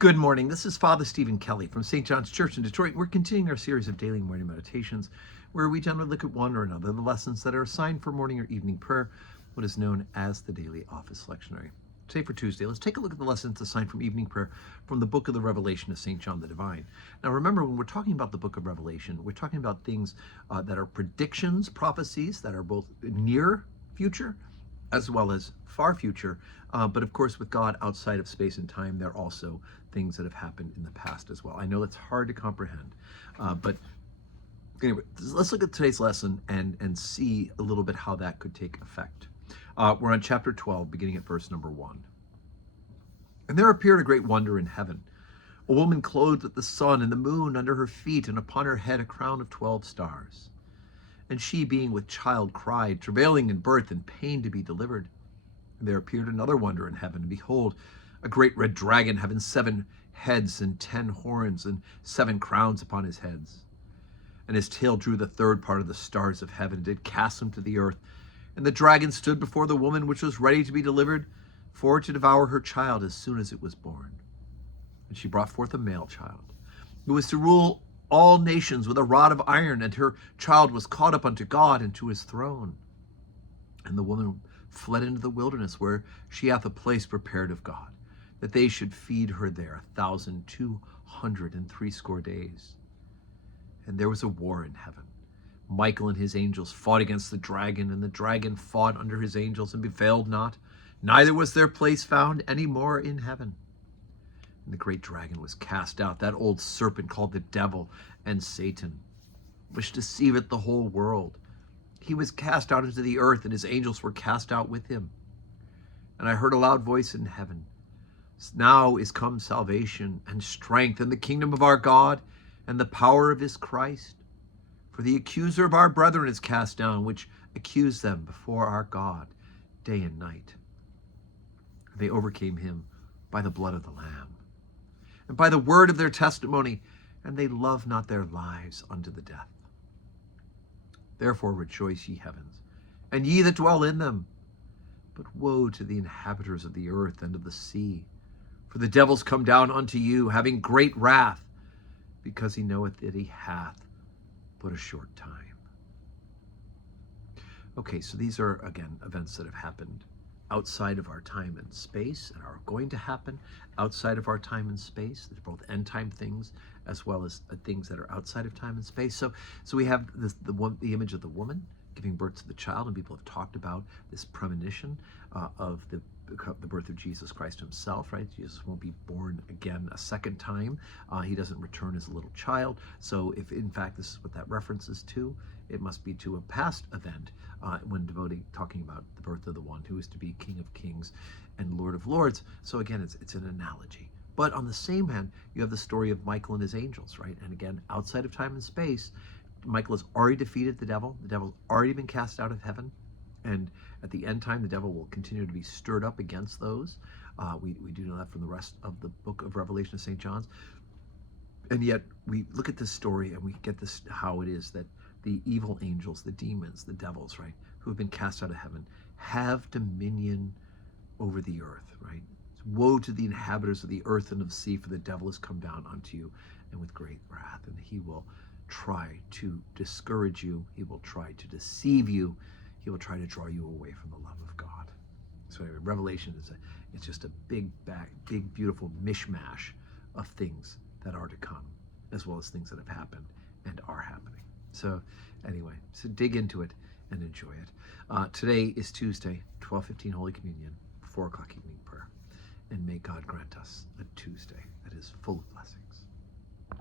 Good morning. This is Father Stephen Kelly from St. John's Church in Detroit. We're continuing our series of daily morning meditations where we generally look at one or another of the lessons that are assigned for morning or evening prayer, what is known as the daily office lectionary. Today for Tuesday, let's take a look at the lessons assigned from evening prayer from the book of the Revelation of St. John the Divine. Now remember, when we're talking about the book of Revelation, we're talking about things that are predictions, prophecies that are both near future as well as far future. But of course, with God outside of space and time, there are also things that have happened in the past as well. I know it's hard to comprehend, but anyway, let's look at today's lesson and see a little bit how that could take effect. We're on chapter 12, beginning at verse number 1. And there appeared a great wonder in heaven, a woman clothed with the sun and the moon under her feet, and upon her head a crown of 12 stars. And she, being with child, cried, travailing in birth and pain to be delivered. And there appeared another wonder in heaven, and behold, a great red dragon having 7 heads and 10 horns and 7 crowns upon his heads. And his tail drew the third part of the stars of heaven, and did cast them to the earth. And the dragon stood before the woman which was ready to be delivered, for to devour her child as soon as it was born. And she brought forth a male child, who was to rule all nations with a rod of iron, and her child was caught up unto God and to his throne. And the woman fled into the wilderness, where she hath a place prepared of God, that they should feed her there 1,260 days. And there was a war in heaven. Michael and his angels fought against the dragon, and the dragon fought under his angels and prevailed not, neither was their place found any more in heaven. And the great dragon was cast out, that old serpent called the devil and Satan, which deceiveth the whole world. He was cast out into the earth, and his angels were cast out with him. And I heard a loud voice in heaven, now is come salvation and strength and the kingdom of our God and the power of his Christ. For the accuser of our brethren is cast down, which accused them before our God day and night. They overcame him by the blood of the Lamb, and by the word of their testimony, and they loved not their lives unto the death. Therefore rejoice, ye heavens, and ye that dwell in them. But woe to the inhabitants of the earth and of the sea, for the devils come down unto you, having great wrath, because he knoweth that he hath but a short time. Okay, so these are, again, events that have happened outside of our time and space, and are going to happen outside of our time and space. They're both end time things as well as things that are outside of time and space. So we have the image of the woman giving birth to the child, and people have talked about this premonition of the birth of Jesus Christ himself, right? Jesus won't be born again a second time. He doesn't return as a little child. So if in fact this is what that references to, it must be to a past event when talking about the birth of the one who is to be King of Kings and Lord of Lords. So again, it's an analogy. But on the same hand, you have the story of Michael and his angels, right? And again, outside of time and space, Michael has already defeated the devil. The devil's already been cast out of heaven. And at the end time, the devil will continue to be stirred up against those. We do know that from the rest of the book of Revelation of St. John's. And yet we look at this story and we get this, how it is that the evil angels, the demons, the devils, right, who have been cast out of heaven, have dominion over the earth, right? Woe to the inhabitants of the earth and of the sea, for the devil has come down unto you, and with great wrath, and he will try to discourage you. He will try to deceive you. He will try to draw you away from the love of God. So anyway, Revelation it's just a big, beautiful mishmash of things that are to come, as well as things that have happened and are happening. So anyway, so dig into it and enjoy it. Today is Tuesday, 12:15 Holy Communion, 4 o'clock evening prayer. And may God grant us a Tuesday that is full of